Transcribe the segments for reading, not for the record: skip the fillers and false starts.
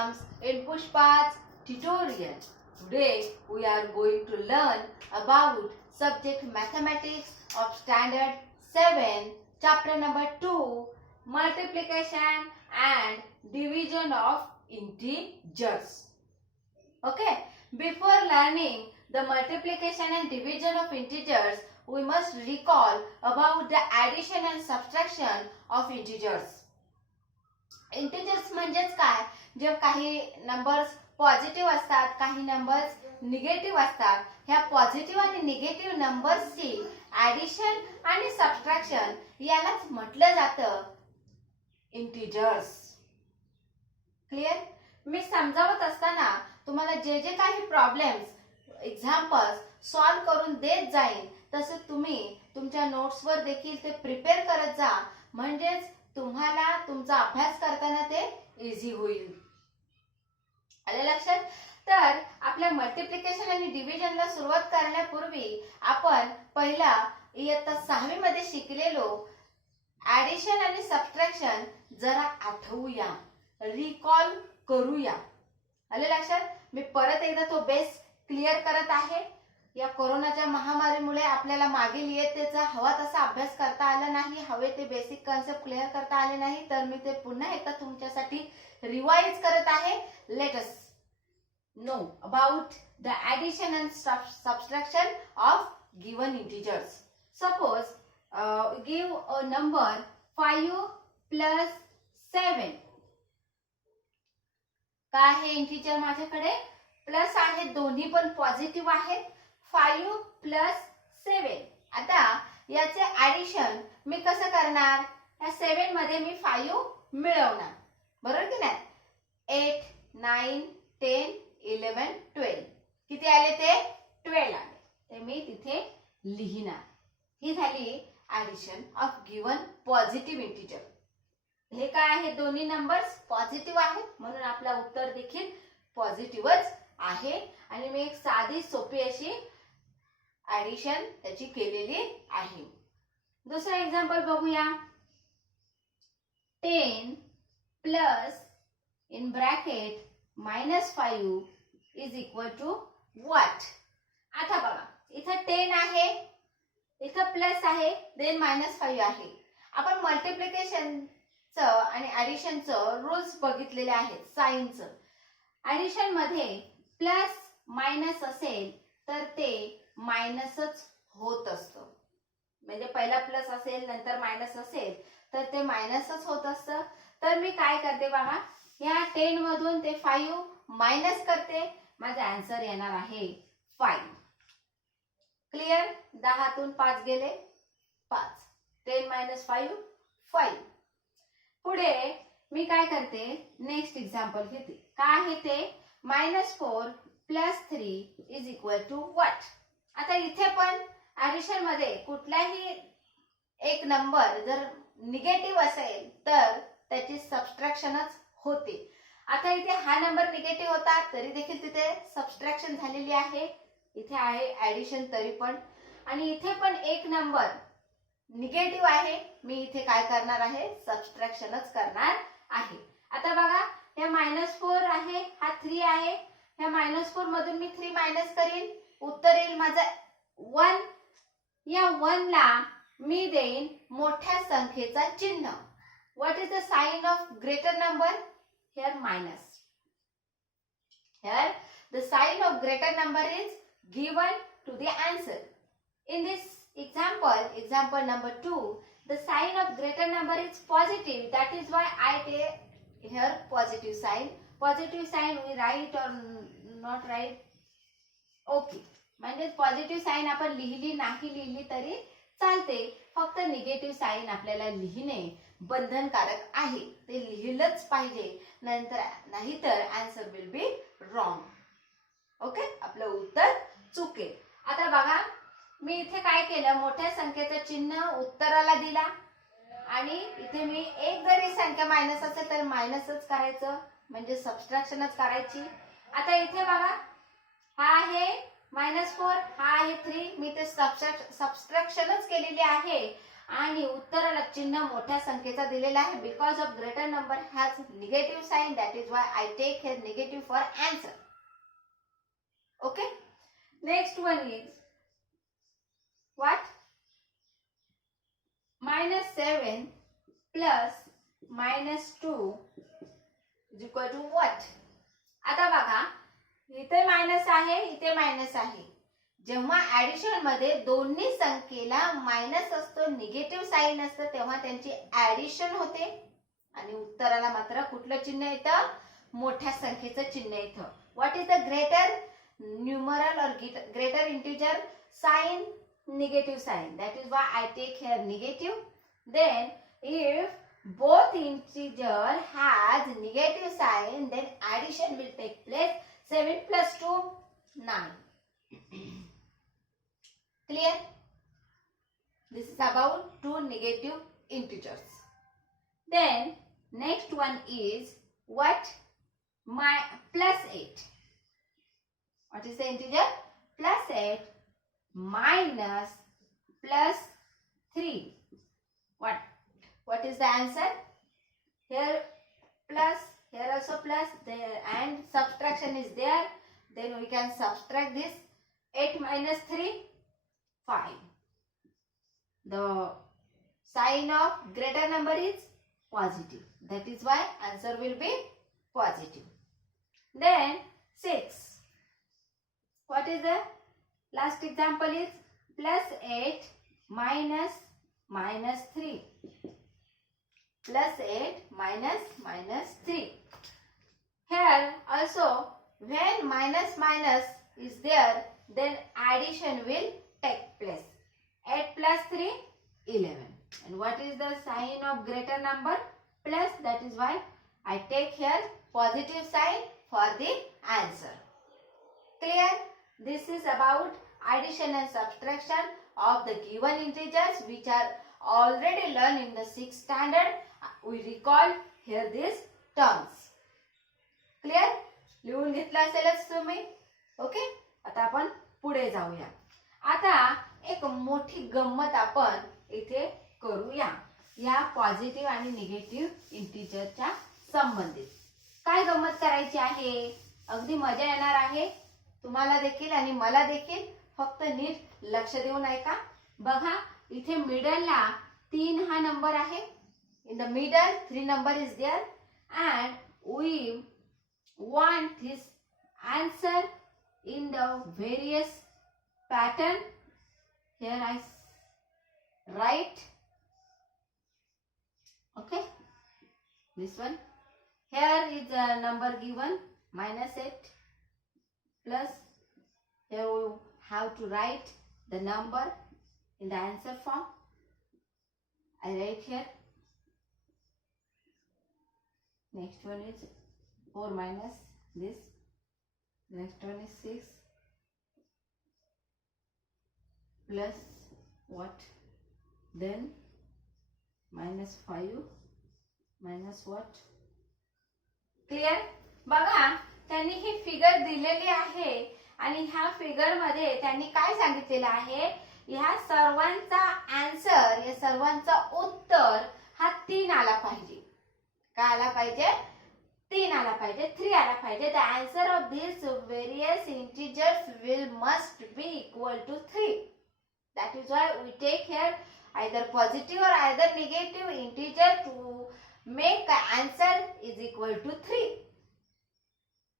Welcomes in Pushpa's tutorial. Today we are going to learn about subject mathematics of standard 7, chapter number 2, multiplication and division of integers. Okay, before learning the multiplication and division of integers, we must recall about the addition and subtraction of integers. Integers म्हणजेच काय, जे काही numbers positive असतात, काही numbers negative असतात, ह्या positive आणि negative नंबर्सची addition आणि सबट्रॅक्शन यालाच म्हटलं जातं इंटिजर्स. क्लिअर? मी समजावत असताना तुम्हाला जे जे काही प्रॉब्लेम्स एक्झाम्पल्स सॉल्व करून देत जाईल तसे तुम्ही तुमच्या नोट्सवर देखील ते प्रिपेअर करत जा, म्हणजेच तुम्हाला तुमचा अभ्यास करताना ते इझी होईल. आले लक्षात? तर आपल्या मल्टिप्लिकेशन आणि डिव्हिजनला सुरुवात करण्यापूर्वी आपण पहिला इयत्ता 6वी मध्ये शिकलेलो ऍडिशन आणि सबट्रॅक्शन जरा आठवूया, रिकॉल करूया. आले लक्षात? मी परत एकदा तो बेस क्लिअर करत आहे. या कोरोनाच्या महामारीमुळे आपल्याला मागील इयत्तेचा हवा तसा अभ्यास करता आला नाही, हवे ते बेसिक कन्सेप्ट क्लिअर करता आले नाही, तर मी ते पुन्हा एकदा तुमच्यासाठी रिवाइज करत आहे. Let us know about the addition and subtraction of given integers. Suppose give a number 5 + 7. काय आहे इंटिजर माझ्याकडे? प्लस आहे, दोन्ही पण पॉझिटिव्ह आहेत. 5 + 7. आता याचे ऍडिशन मी कसं करणार? या 7 मध्ये मी 5 मिळवणार, बरोबर की नाही? 8, 9, 10, 11, 12. किती आले ते? 12 आले. ते मी तिथे लिहिणार. ही झाली addition of given positive integer. हे काय आहे? दोन्ही नंबर्स पॉझिटिव्ह आहेत, म्हणून आपला उत्तर देखील पॉझिटिव्हच आहे. आणि मी एक साधी सोपी अशी ऍडिशन त्याची केलेली आहे. दुसरा एक्झाम्पल बघूया. 10 plus in bracket -5 is equal to what? आता बघा, इथं 10 आहे, इथं प्लस आहे, देन -5 आहे. आपण मल्टिप्लिकेशनचं आणि ऍडिशनचं रूल्स बघितलेले आहेत. साइनचं ऍडिशन मध्ये प्लस मायनस असेल तर ते मायनसच होत असतं. म्हणजे पहिला प्लस असेल नंतर मायनस असेल तर ते मायनसच होत असतं. तर मी काय करते बघा, या 10 मधून ते 5 मायनस करते. माझा आन्सर येणार आहे 5. क्लिअर? 10तून 5 गेले 5. 10 - 5 5. पुढे मी काय करते, नेक्स्ट एक्झाम्पल घेते. काय आहे ते? -4 + 3 इज इक्वल टू व्हॉट? आता इथे पण ऍडिशन मध्ये कुठलाही एक नंबर जर निगेटिव्ह असेल तर त्याची सबट्रॅक्शनच होते. आता इथे हा नंबर निगेटिव्ह होता तरी देखील तिथे सबट्रॅक्शन झालेली आहे. इथे आहे ऍडिशन तरी पण. आणि इथे पण एक नंबर निगेटिव्ह आहे, मी इथे काय करणार आहे? सबट्रॅक्शनच करणार आहे. आता बघा, हे -4 आहे, हा 3 आहे. ह्या -4 मधून मी 3 मायनस करीन, उत्तर येईल माझं 1. या 1 ला मी देईन मोठ्या संख्येचा चिन्ह. What is the sign of greater number? Here minus. Here the sign of greater number is given to the answer. In this example number 2, the sign of greater number is positive. That is why I take here positive sign. Positive sign we write or not write? Okay. म्हणजे positive sign आपण लिहिली नाही लिहिली तरी चालते, फक्त negative sign आपल्याला लिहिणे बंधनकारक आहे. ते लिहिलंच पाहिजे, नाहीतर answer will be wrong. Okay, आपलं उत्तर चुकेल. आता बघा, मी इथे काय केलं, मोठ्या संख्येचं चिन्ह उत्तराला दिला आणि इथे मी एक जरी संख्या मायनस असेल तर मायनसच करायचं, म्हणजे सबट्रॅक्शनच करायची. आता इथे बघा, हा आहे -4, हा आहे 3, मी ते सबट्रॅक्शनच केलेली आहे. आणि उत्तराला चिन्ह मोठ्या संख्येचा दिलेला आहे. Because of greater number has negative sign, that is why I take here negative for answer. Okay, next one is what? -7 plus -2 is equal to what? आता बघा, इथे मायनस आहे, इथे मायनस आहे. जेव्हा ऍडिशन मध्ये दोन्ही संख्येला मायनस असतो, निगेटिव्ह साइन असतं, तेव्हा त्यांची ऍडिशन होते आणि उत्तराला मात्र कुठलं चिन्ह येतं? मोठ्या संख्येचं चिन्ह येतं. What is the greater numeral or greater integer? Sign, negative sign, that is why I take here negative. Then if both integer has negative sign, then addition will take place. 7 plus 2 9. Clear? This is about two negative integers. Then next one is what? My plus 8. What is the integer? Plus 8 minus plus 3. What is the answer? Here plus, here also plus, there, and subtraction is there. Then we can subtract this. 8 minus 3, 5. The sign of greater number is positive. That is why answer will be positive. Then 6. What is the last example is plus 8 minus -3. Plus 8 minus 3. Here also when minus is there, then addition will take place. 8 plus 3, 11. And what is the sign of greater number? Plus, that is why I take here positive sign for the answer. Clear? This is about addition and subtraction of the given integers which are already learned in the 6th standard. We recall here these terms. Clear? लिहून घेतलं असेलच तुम्ही. Okay, आता आपण पुढे जाऊया. आता एक मोठी गंमत आपण इथे करूया या पॉझिटिव्ह आणि निगेटिव्ह इंटिजरच्या संबंधित. काय गंमत करायची आहे? अगदी मजा येणार आहे तुम्हाला देखील आणि मला देखील. फक्त नीट लक्ष देऊन ऐका. बघा, इथे मिडलला 3 हा नंबर आहे. In the middle 3 number is there and we want this answer in the various pattern. Here I write, okay, this one. Here is a number given -8 plus, here we have to write the number in the answer form. I write here. Next one is 4 minus this. Next one is 6 plus what? Then -5 minus what? Clear? बघा, त्यांनी ही figure दिलेली आहे आणि ह्या figure मध्ये त्यांनी काय सांगितलेलं आहे? ह्या सर्वांचा आन्सर, या सर्वांचा उत्तर हा 3 आला पाहिजे. काय आला पाहिजे? 3 आला पाहिजे, 3 आला पाहिजे. The answer of these various integers must be equal to 3. That is why we take here either positive or either negative integer to make answer is equal to 3.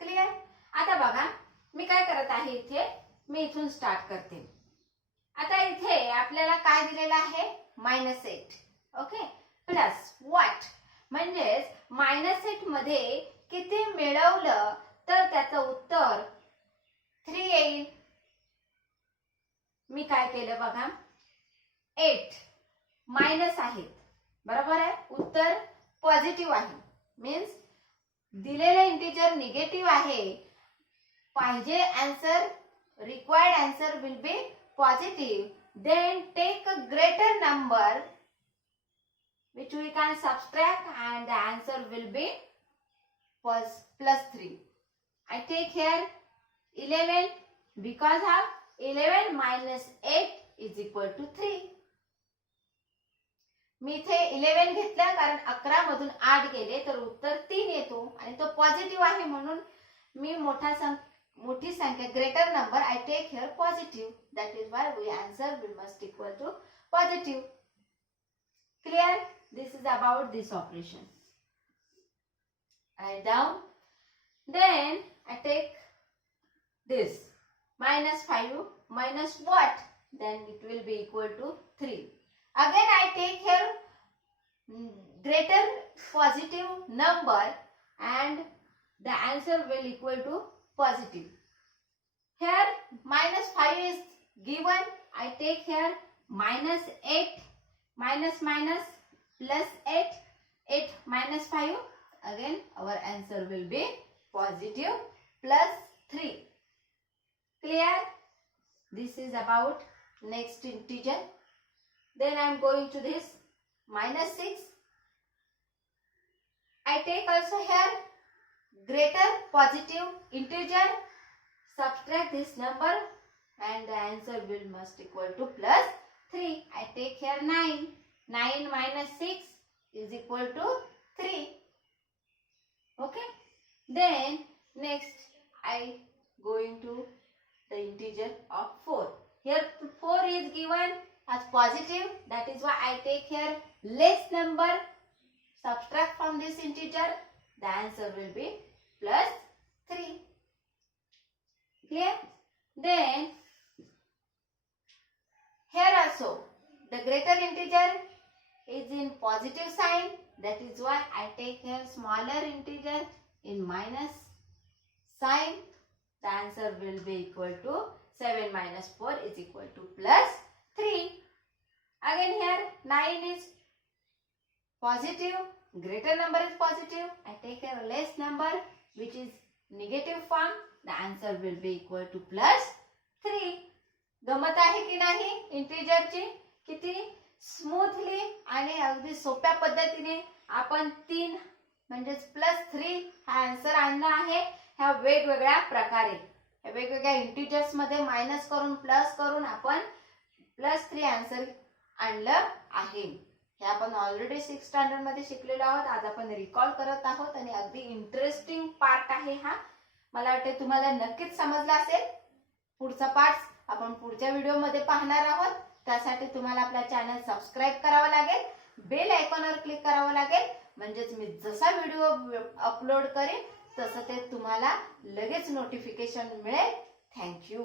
Clear? आता बघा, मी काय करत आहे इथे, मी इथून स्टार्ट करते. आता इथे आपल्याला काय दिलेलं आहे? -8. Okay, plus what? म्हणजेच -8 मध्ये किती मिळवलं तर त्याचं उत्तर 3 येईल. मी काय केलं बघा, 8 मायनस आहेत, बरोबर आहे. उत्तर पॉझिटिव्ह आहे, मीन्स दिलेलं इंटिजर निगेटिव्ह आहे. पाहिजे answer, required answer will be positive. Then take a greater number which we can subtract and the answer will be plus 3. I take here 11 because of 11 minus 8 is equal to 3. मी इथे 11 घेतलं कारण 11 मधून 8 गेले तर उत्तर 3 येतो आणि तो पॉझिटिव्ह आहे म्हणून मी मोठी संख्या greater number I take here positive. That is why we answer will must equal to positive. Clear? This is about this operation. Write down. Then I take this minus 5 minus what? Then it will be equal to 3. Again I take here greater positive number and the answer will equal to positive. Here minus 5 is given. I take here minus 8 minus minus plus 8. 8 minus 5. Again our answer will be positive plus 3. Clear? This is about next integer. Then I am going to this minus 6. I take also here greater positive integer. Subtract this number and the answer will must equal to plus 3. I take here 9. 9 minus 6 is equal to 3. Okay. Then next I going to the integer of 4. Here 4 is given as positive. That is why I take here less number. Subtract from this integer. The answer will be plus 3. Clear? Then here also the greater integer is in positive sign. That is why I take here smaller integer in minus sign. The answer will be equal to 7 minus 4 is equal to plus 3. Again here 9 is positive. Greater number is positive. I take here less number which is negative form. The answer will be equal to plus 3. गमत आहे की नाही इंटिजरची? किती smoothly आणि अगदी सोप्या पद्धतीने आपण 3 म्हणजे प्लस 3 हा आन्सर आणला आहे. ह्या वेगवेगळ्या प्रकारे वेगवेगळ्या इंटिजर्स मध्ये मायनस करून प्लस करून आपण प्लस 3 आन्सर आणलं आहे. हे आपण ऑलरेडी 6th स्टँडर्ड मध्ये शिकलेलो आहोत. आज आपण रिकॉल करत आहोत आणि अगदी इंटरेस्टिंग पार्ट आहे हा. मला वाटते तुम्हाला नक्कीच समजला असेल. पुढचा पार्ट आपण पुढच्या व्हिडिओ मध्ये पाहणार आहोत. त्यासाठी तुम्हाला आपला चॅनल सबस्क्राइब करावा लागेल. बेल आयकॉनवर क्लिक करावं लागेल. म्हणजेच मी जसा व्हिडिओ अपलोड करेन तसं ते तुम्हाला लगेच नोटिफिकेशन मिळेल. Thank you.